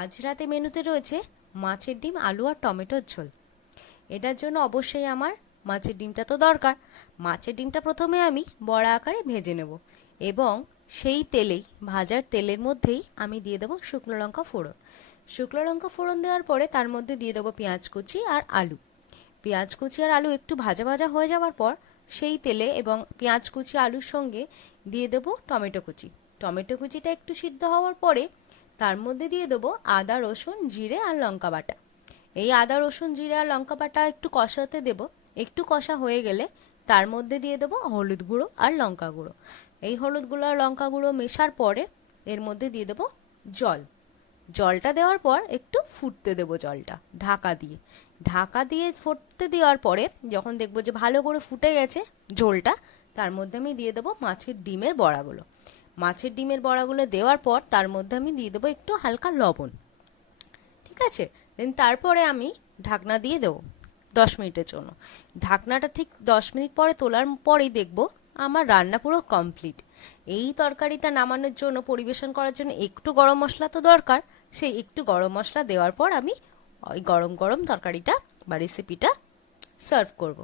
আজ রাতে মেনুতে রয়েছে মাছের ডিম, আলু আর টমেটোর ঝোল। এটার জন্য অবশ্যই আমার মাছের ডিমটা তো দরকার। মাছের ডিমটা প্রথমে আমি বড়া আকারে ভেজে নেব এবং সেই তেলেই, ভাজার তেলের মধ্যেই আমি দিয়ে দেবো শুকনো লঙ্কা ফোড়ন। শুকনো লঙ্কা ফোড়ন দেওয়ার পরে তার মধ্যে দিয়ে দেবো পেঁয়াজ কুচি আর আলু। পেঁয়াজ কুচি আর আলু একটু ভাজা ভাজা হয়ে যাওয়ার পর সেই তেলে এবং পেঁয়াজ কুচি আলুর সঙ্গে দিয়ে দেবো টমেটো কুচি। টমেটো কুচিটা একটু সিদ্ধ হওয়ার পরে তার মধ্যে দিয়ে দেবো আদা, রসুন, জিরে আর লঙ্কা বাটা। এই আদা, রসুন, জিরে আর লঙ্কা বাটা একটু কষাতে দেবো। একটু কষা হয়ে গেলে তার মধ্যে দিয়ে দেবো হলুদ গুঁড়ো আর লঙ্কা গুঁড়ো। এই হলুদ গুঁড়ো আর লঙ্কা গুঁড়ো মেশার পরে এর মধ্যে দিয়ে দেবো জল। জলটা দেওয়ার পর একটু ফুটতে দেবো জলটা ঢাকা দিয়ে। ঢাকা দিয়ে ফুটতে দেওয়ার পরে যখন দেখবো যে ভালো করে ফুটে গেছে ঝোলটা, তার মধ্যে আমি দিয়ে দেবো মাছের ডিমের বড়াগুলো। মাছের ডিমের বড়াগুলো দেওয়ার পর তার মধ্যে আমি দিয়ে দেবো একটু হালকা লবণ। ঠিক আছে, দেন তারপরে আমি ঢাকনা দিয়ে দেবো 10 মিনিটের জন্য। ঢাকনাটা ঠিক 10 মিনিট পরে তোলার পরেই দেখবো আমার রান্না পুরো কমপ্লিট। এই তরকারিটা নামানোর জন্য, পরিবেশন করার জন্য একটু গরম মশলা তো দরকার। সেই একটু গরম মশলা দেওয়ার পর আমি ওই গরম গরম তরকারিটা বা রেসিপিটা সার্ভ করব।